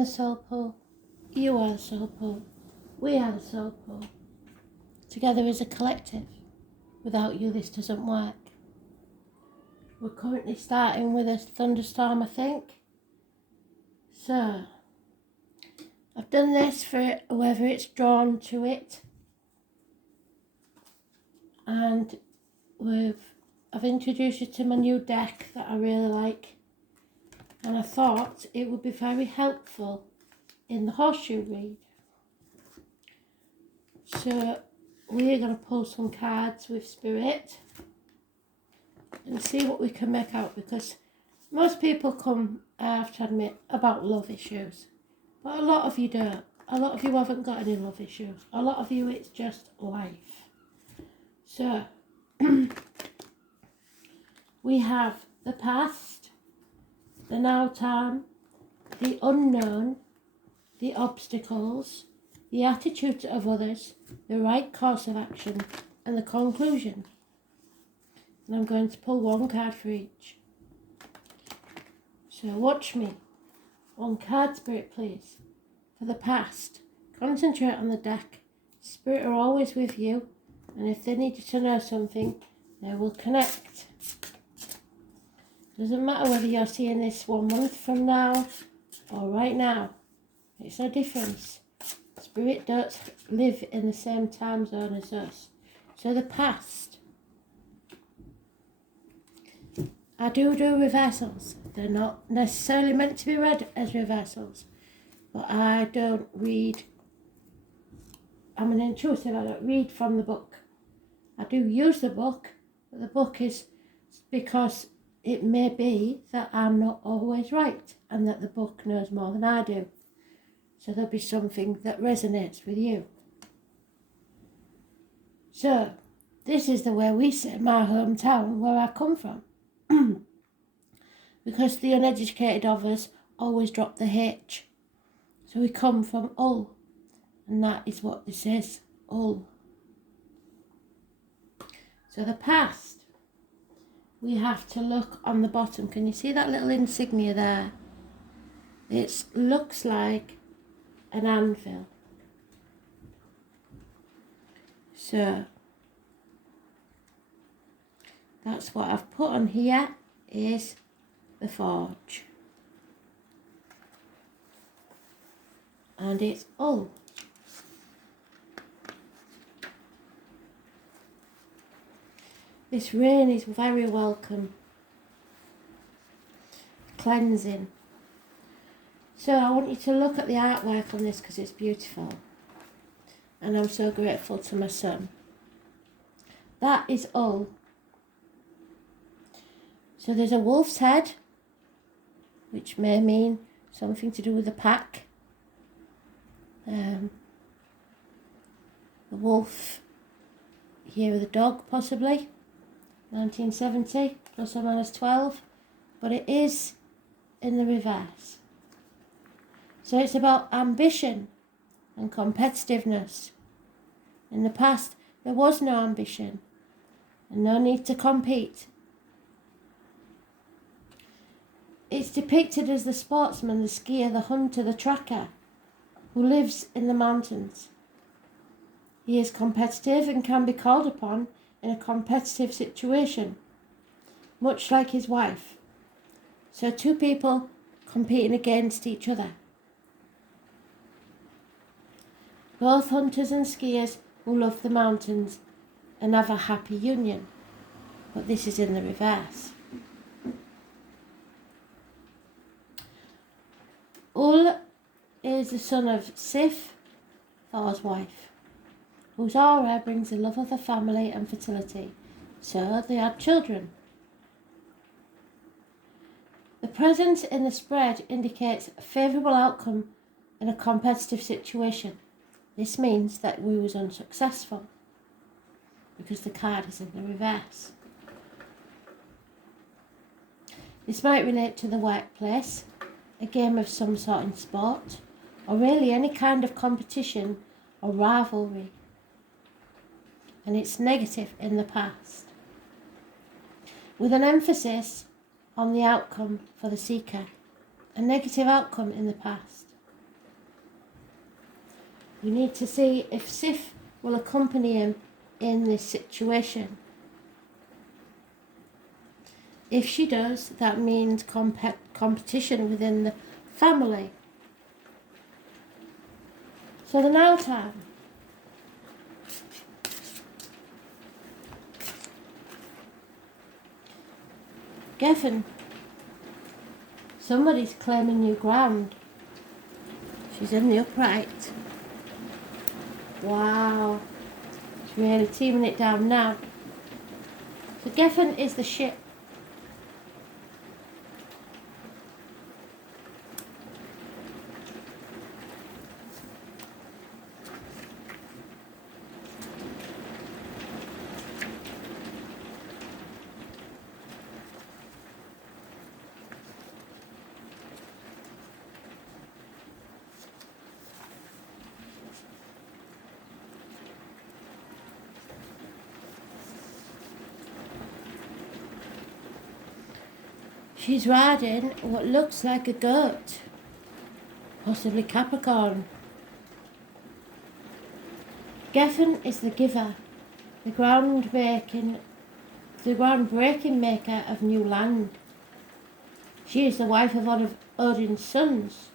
the soul pool. You are the soul pool. We are the soul pool. Together as a collective. Without you, this doesn't work. We're currently starting with a thunderstorm, I think. So, I've done this for whoever it's drawn to it. And I've introduced you to my new deck that I really like. And I thought it would be very helpful in the horseshoe read. So we're going to pull some cards with Spirit and see what we can make out, because most people come, I have to admit, about love issues. But a lot of you don't. A lot of you haven't got any love issues. A lot of you, it's just life. So, we have the past, the now time, the unknown, the obstacles, the attitudes of others, the right course of action, and the conclusion. And I'm going to pull one card for each. So watch me. One card, Spirit, please. For the past, concentrate on the deck. Spirit are always with you, and if they need you to know something, they will connect. Doesn't matter whether you're seeing this 1 month from now or right now. It's no difference. Spirit don't live in the same time zone as us. So the past. I do reversals. They're not necessarily meant to be read as reversals. But I don't read. I'm an intuitive. I don't read from the book. I do use the book. But the book is because it may be that I'm not always right. And that the book knows more than I do. So there'll be something that resonates with you. So, this is the way we say my hometown, where I come from. Because the uneducated of us always drop the H. So we come from Hull. And that is what this is, Hull. So the past, we have to look on the bottom. Can you see that little insignia there? It looks like an anvil. So that's what I've put on here, is the forge. And it's Hull. This rain is very welcome. Cleansing. So I want you to look at the artwork on this because it's beautiful. And I'm so grateful to my son. That is Hull. So there's a wolf's head, which may mean something to do with the pack. The wolf here with a dog, possibly. 1970, plus or minus 12. But it is in the reverse. So it's about ambition and competitiveness. In the past, there was no ambition and no need to compete. It's depicted as the sportsman, the skier, the hunter, the tracker, who lives in the mountains. He is competitive and can be called upon in a competitive situation, much like his wife. So two people competing against each other. Both hunters and skiers who love the mountains and have a happy union. But this is in the reverse. Ul is the son of Sif, Thor's wife, whose aura brings the love of the family and fertility. So they had children. The presence in the spread indicates a favourable outcome in a competitive situation. This means that we was unsuccessful because the card is in the reverse. This might relate to the workplace, a game of some sort in sport, or really any kind of competition or rivalry. And it's negative in the past, with an emphasis on the outcome for the seeker, a negative outcome in the past. We need to see if Sif will accompany him in this situation. If she does, that means competition within the family. So the now time. Geffen. Somebody's claiming new ground. She's in the upright. Wow. She's really teaming it down now. So Geffen is the ship. She's riding what looks like a goat, possibly Capricorn. Geffen is the giver, the groundbreaking maker of new land. She is the wife of one of Odin's sons.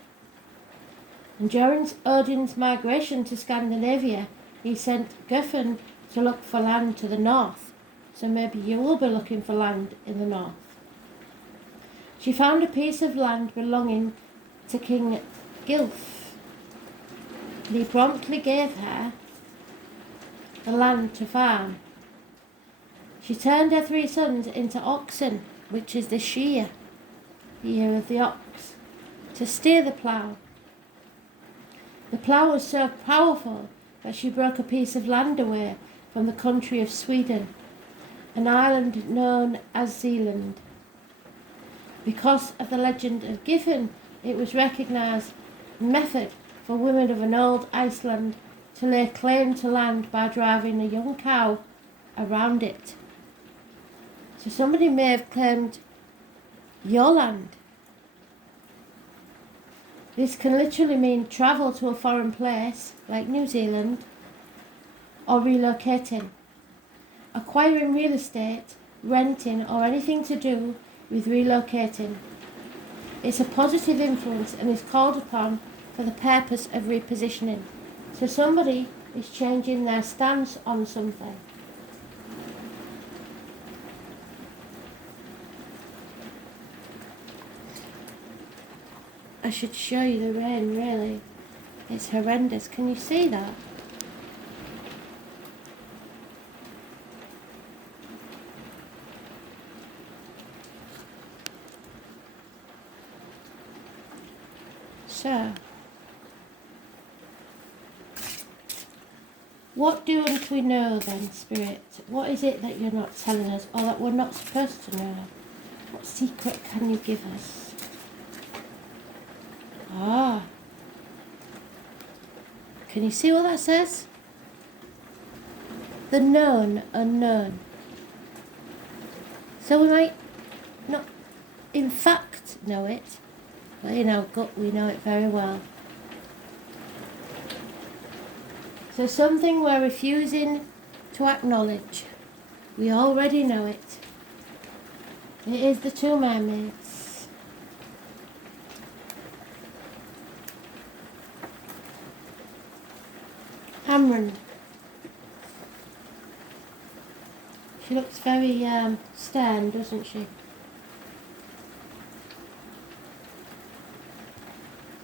And during Odin's migration to Scandinavia, he sent Geffen to look for land to the north. So maybe you will be looking for land in the north. She found a piece of land belonging to King Gilf. And he promptly gave her the land to farm. She turned her 3 sons into oxen, which is the shear, the ear of the ox, to steer the plough. The plough was so powerful that she broke a piece of land away from the country of Sweden, an island known as Zealand. Because of the legend of Giffen, it was recognised method for women of an old Iceland to lay claim to land by driving a young cow around it. So somebody may have claimed your land. This can literally mean travel to a foreign place, like New Zealand, or relocating, acquiring real estate, renting, or anything to do with relocating. It's a positive influence and is called upon for the purpose of repositioning. So somebody is changing their stance on something. I should show you the rain, really. It's horrendous. Can you see that? So, what don't we know then, Spirit? What is it that you're not telling us, or that we're not supposed to know? What secret can you give us? Ah. Can you see what that says? The known unknown. So we might not in fact know it, but in our gut we know it very well. So something we're refusing to acknowledge. We already know it. It is the 2 mermaids. Amryn. She looks very stern, doesn't she?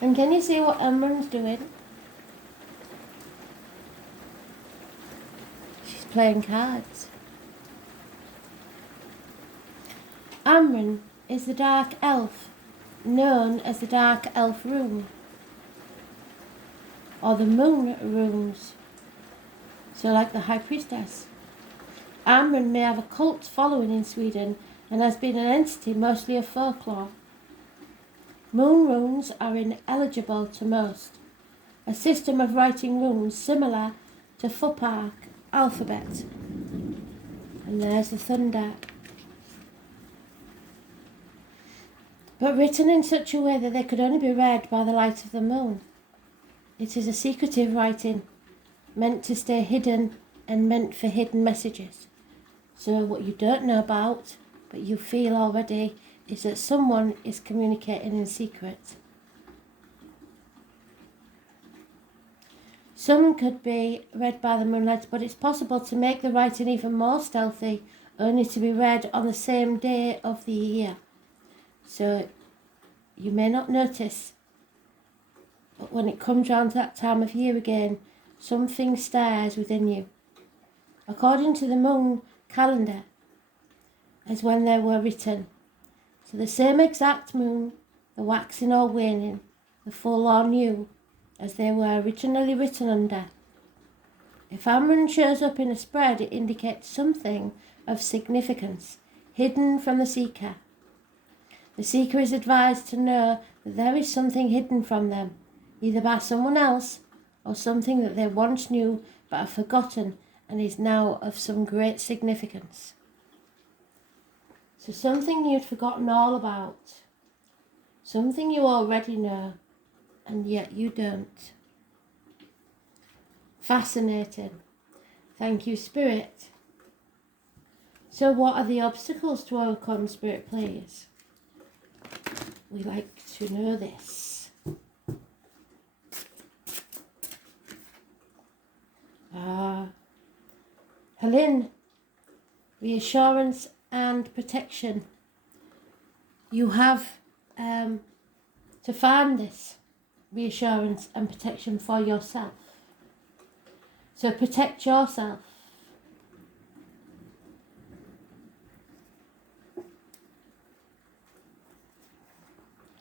And can you see what Amryn's doing? She's playing cards. Amryn is the dark elf, known as the Dark Elf Room, or the Moon Rooms, so like the High Priestess. Amryn may have a cult following in Sweden and has been an entity mostly of folklore. Moon runes are ineligible to most, a system of writing runes similar to Fupark alphabet. And there's the thunder. But written in such a way that they could only be read by the light of the moon. It is a secretive writing, meant to stay hidden and meant for hidden messages. So what you don't know about, but you feel already, is that someone is communicating in secret. Some could be read by the moonlight, but it's possible to make the writing even more stealthy, only to be read on the same day of the year. So you may not notice, but when it comes round to that time of year again, something stirs within you. According to the moon calendar, as when they were written. So the same exact moon, the waxing or waning, the full or new, as they were originally written under. If Amran shows up in a spread, it indicates something of significance, hidden from the seeker. The seeker is advised to know that there is something hidden from them, either by someone else or something that they once knew but have forgotten and is now of some great significance. So something you'd forgotten all about, something you already know, and yet you don't. Fascinating. Thank you, Spirit. So what are the obstacles to overcome, Spirit, please? We like to know this. Helne, reassurance and protection. You have to find this reassurance and protection for yourself. So protect yourself.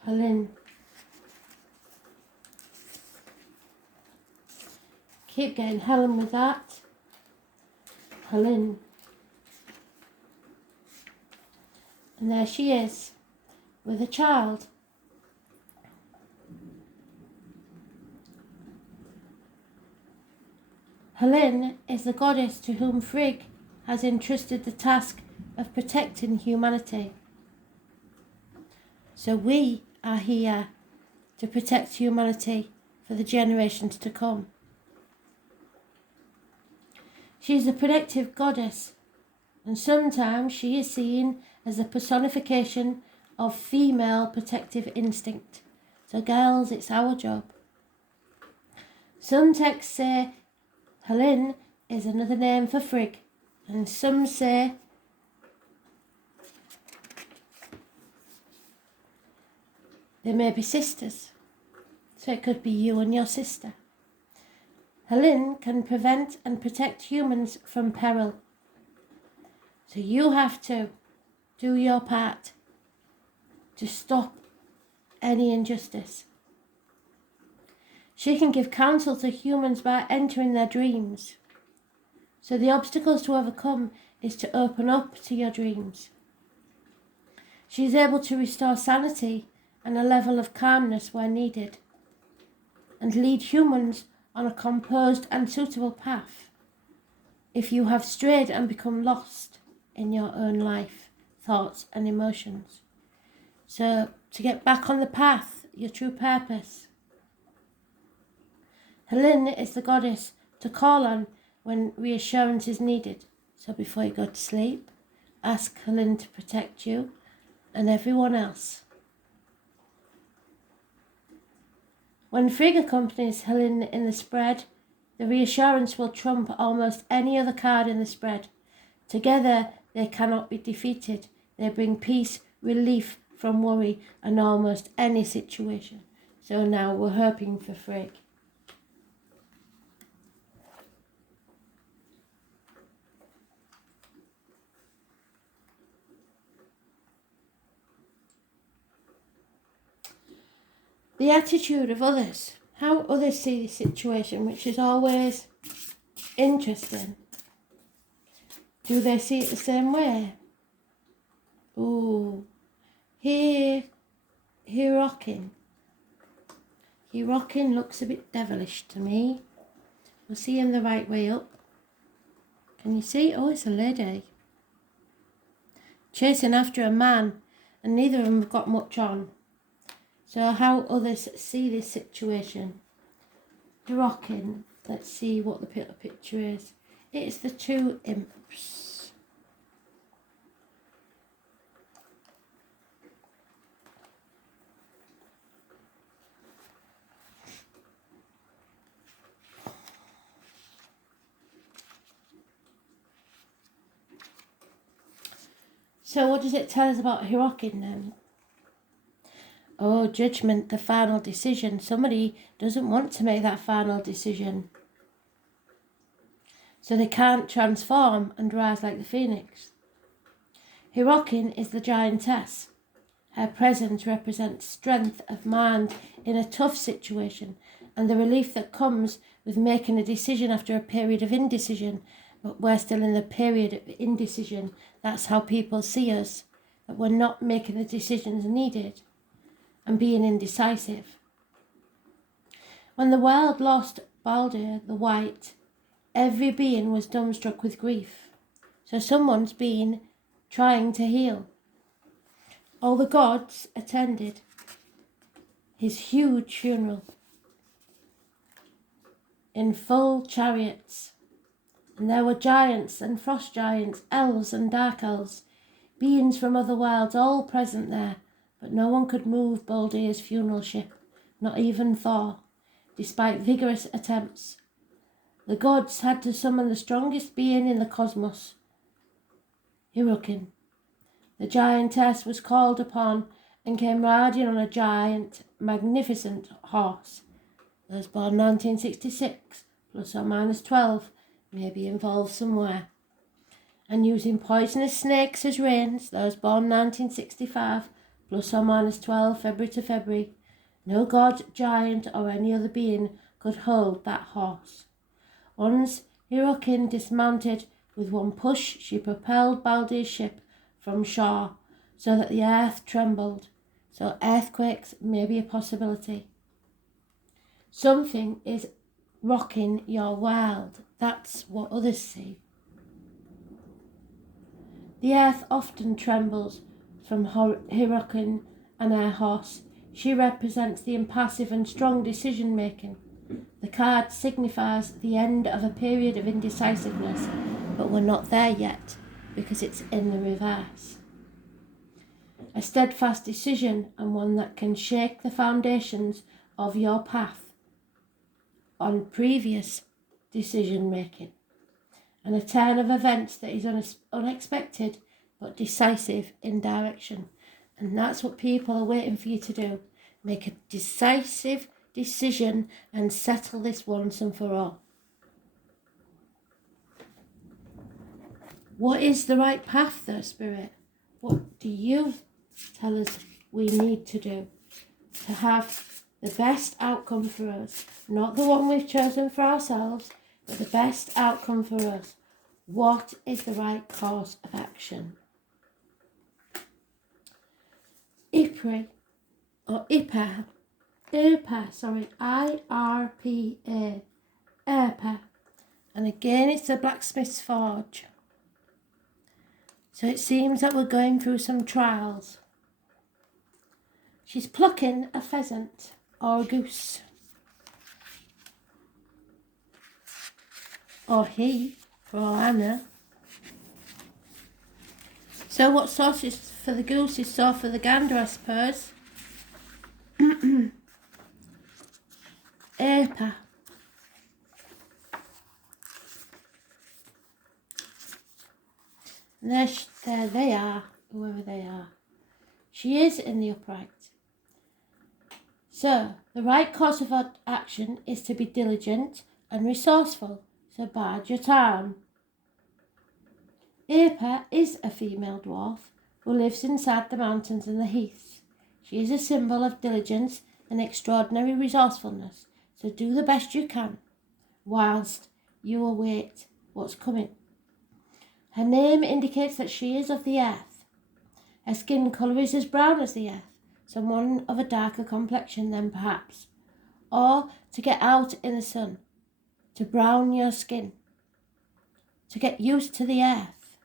Helne. Keep getting Helen with that. Helne. And there she is, with a child. Helne is the goddess to whom Frigg has entrusted the task of protecting humanity. So we are here to protect humanity for the generations to come. She is a protective goddess, and sometimes she is seen as a personification of female protective instinct. So girls, it's our job. Some texts say Helne is another name for Frigg, and some say they may be sisters. So it could be you and your sister. Helne can prevent and protect humans from peril. So you have to do your part to stop any injustice. She can give counsel to humans by entering their dreams. So the obstacles to overcome is to open up to your dreams. She is able to restore sanity and a level of calmness where needed, and lead humans on a composed and suitable path if you have strayed and become lost in your own life, thoughts and emotions. So to get back on the path, your true purpose. Helne is the goddess to call on when reassurance is needed. So before you go to sleep, ask Helne to protect you and everyone else. When Frigg accompanies Helne in the spread, the reassurance will trump almost any other card in the spread. Together, they cannot be defeated. They bring peace, relief from worry and almost any situation. So now we're hoping for Frigg. The attitude of others, how others see the situation, which is always interesting. Do they see it the same way? Ooh, he rocking. He rocking looks a bit devilish to me. We'll see him the right way up. Can you see? Oh, it's a lady. Chasing after a man, and neither of them have got much on. So how others see this situation. Hirockin. Let's see what the picture is. It's the two imps. So what does it tell us about Hirockin then? Oh, judgment, the final decision. Somebody doesn't want to make that final decision. So they can't transform and rise like the phoenix. Hirockin is the giantess. Her presence represents strength of mind in a tough situation and the relief that comes with making a decision after a period of indecision. But we're still in the period of indecision. That's how people see us, that we're not making the decisions needed and being indecisive. When the world lost Baldur the White, every being was dumbstruck with grief. So someone's been trying to heal. All the gods attended his huge funeral in full chariots. And there were giants and frost giants, elves and dark elves, beings from other worlds all present there, but no one could move Baldur's funeral ship, not even Thor, despite vigorous attempts. The gods had to summon the strongest being in the cosmos, Hirockin. The giantess was called upon and came riding on a giant, magnificent horse. She was born 1966, plus or minus 12, maybe involved somewhere. And using poisonous snakes as reins, those born 1965, plus or minus 12, February to February. No god, giant, or any other being could hold that horse. Once Hirockin dismounted, with one push she propelled Baldur's ship from shore, so that the earth trembled. So earthquakes may be a possibility. Something is rocking your world. That's what others see. The earth often trembles from Hirockin and her horse. She represents the impassive and strong decision making. The card signifies the end of a period of indecisiveness, but we're not there yet because it's in the reverse. A steadfast decision, and one that can shake the foundations of your path on previous decision making, and a turn of events that is unexpected but decisive in direction. And that's what people are waiting for you to do. Make a decisive decision and settle this once and for all. What is the right path though, Spirit? What do you tell us we need to do to have the best outcome for us? Not the one we've chosen for ourselves, but the best outcome for us. What is the right course of action? IRPA, IRPA, IRPA. And again, it's the blacksmith's forge. So it seems that we're going through some trials. She's plucking a pheasant or a goose. Or he, for all I know. So what sauce is for the goose is sauce for the gander, I suppose. IRPA. There they are, whoever they are. She is in the upright. So, the right course of action is to be diligent and resourceful, so bide your time. IRPA is a female dwarf who lives inside the mountains and the heaths. She is a symbol of diligence and extraordinary resourcefulness, so do the best you can, whilst you await what's coming. Her name indicates that she is of the earth. Her skin colour is as brown as the earth, someone of a darker complexion then perhaps. Or to get out in the sun, to brown your skin, to get used to the earth.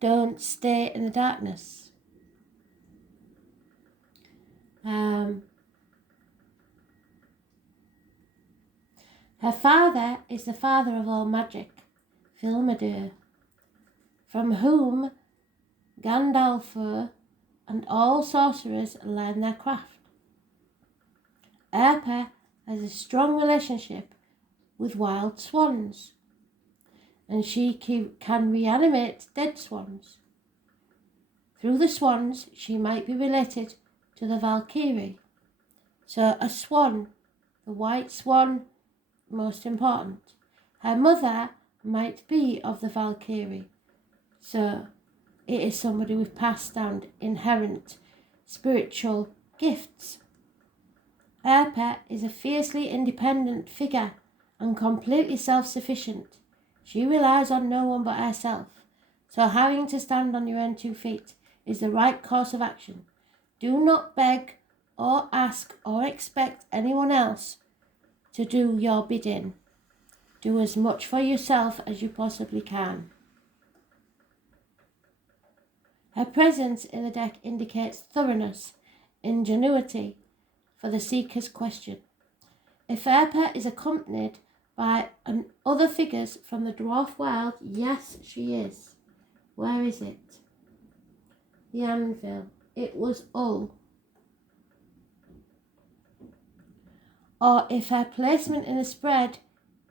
Don't stay in the darkness. Her father is the father of all magic, Vilmadur, from whom Gandalfur and all sorcerers learn their craft. Erpa has a strong relationship with wild swans, and she can reanimate dead swans. Through the swans, she might be related to the Valkyrie. So a swan, the white swan, most important. Her mother might be of the Valkyrie. So it is somebody with passed down inherent spiritual gifts. Erpa is a fiercely independent figure and completely self-sufficient. She relies on no one but herself. So having to stand on your own 2 feet is the right course of action. Do not beg or ask or expect anyone else to do your bidding. Do as much for yourself as you possibly can. Her presence in the deck indicates thoroughness, ingenuity for the seeker's question. If Erpa is accompanied by other figures from the dwarf world, yes, she is. Where is it? The anvil. It was Ull. Or if her placement in the spread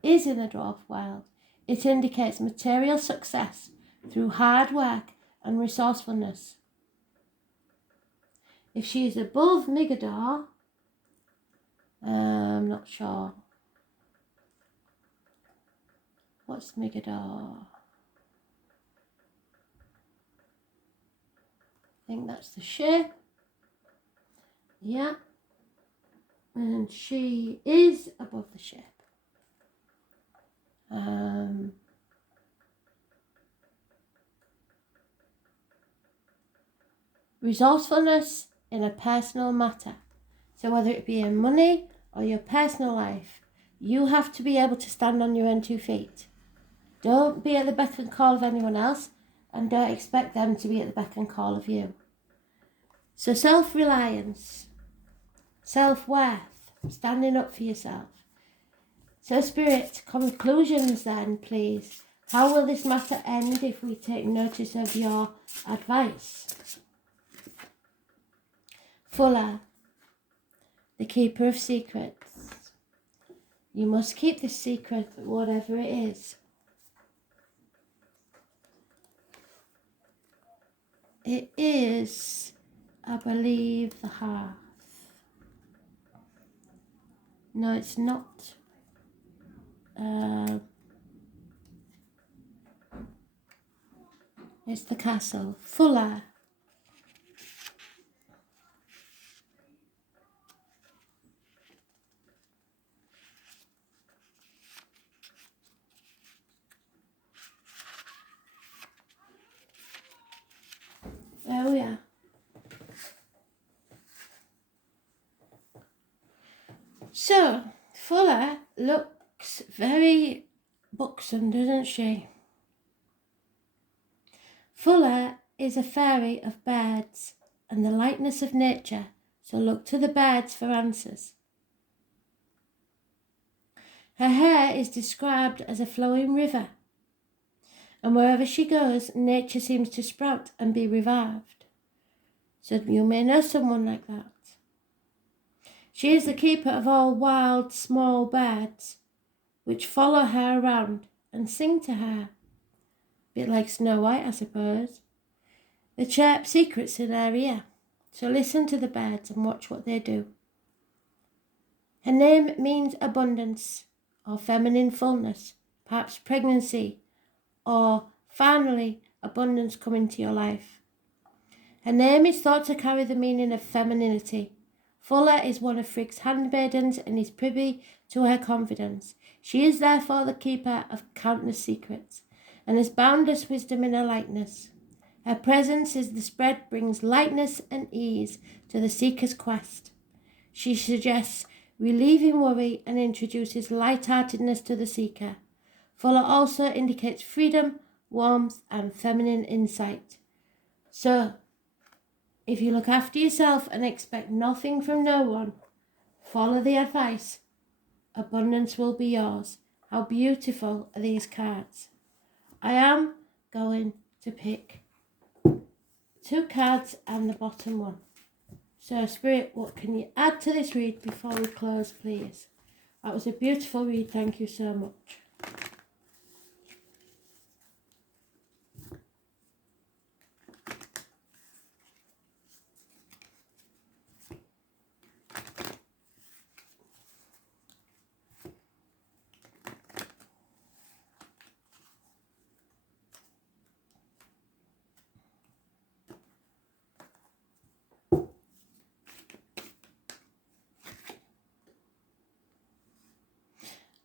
is in the dwarf world, it indicates material success through hard work and resourcefulness. If she is above Migador, I'm not sure. What's Migador? I think that's the ship. Yeah. And she is above the ship. Resourcefulness in a personal matter. So whether it be in money or your personal life, you have to be able to stand on your own 2 feet. Don't be at the beck and call of anyone else, and don't expect them to be at the beck and call of you. So self-reliance, self-worth, standing up for yourself. So Spirit, conclusions then, please. How will this matter end if we take notice of your advice? Fuller, the keeper of secrets. You must keep this secret, whatever it is. It is, I believe, the hearth. No, it's not. It's the castle. Fuller. Oh yeah. So, Fuller looks very buxom, doesn't she? Fuller is a fairy of birds and the lightness of nature, so look to the birds for answers. Her hair is described as a flowing river, and wherever she goes, nature seems to sprout and be revived. So you may know someone like that. She is the keeper of all wild, small birds, which follow her around and sing to her. A bit like Snow White, I suppose. They chirp secrets in her ear, so listen to the birds and watch what they do. Her name means abundance, or feminine fullness, perhaps pregnancy, or finally abundance coming to your life. Her name is thought to carry the meaning of femininity. Fuller is one of Frigg's handmaidens and is privy to her confidence. She is therefore the keeper of countless secrets, and has boundless wisdom in her likeness. Her presence as the spread brings lightness and ease to the seeker's quest. She suggests relieving worry and introduces light-heartedness to the seeker. Fuller also indicates freedom, warmth, and feminine insight. So, if you look after yourself and expect nothing from no one, follow the advice Abundance will be yours. How beautiful are these cards? I am going to pick 2 cards and the bottom one. So Spirit, what can you add to this read before we close, please? That was a beautiful read. Thank you so much.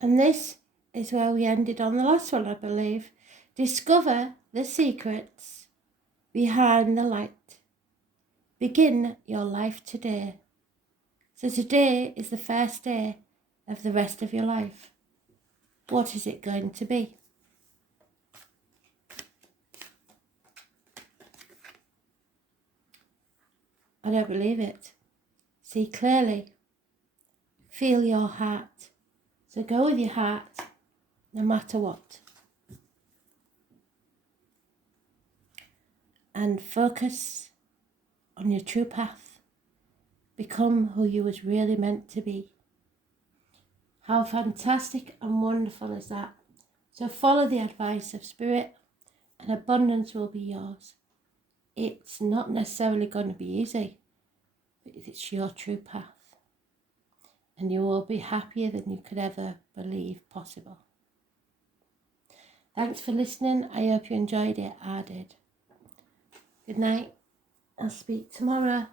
And this is where we ended on the last one, I believe. Discover the secrets behind the light. Begin your life today. So today is the first day of the rest of your life. What is it going to be? I don't believe it. See clearly. Feel your heart. So go with your heart, no matter what. And focus on your true path. Become who you was really meant to be. How fantastic and wonderful is that? So follow the advice of Spirit and abundance will be yours. It's not necessarily going to be easy, but it's your true path. And you will be happier than you could ever believe possible. Thanks for listening. I hope you enjoyed it. I did. Good night. I'll speak tomorrow.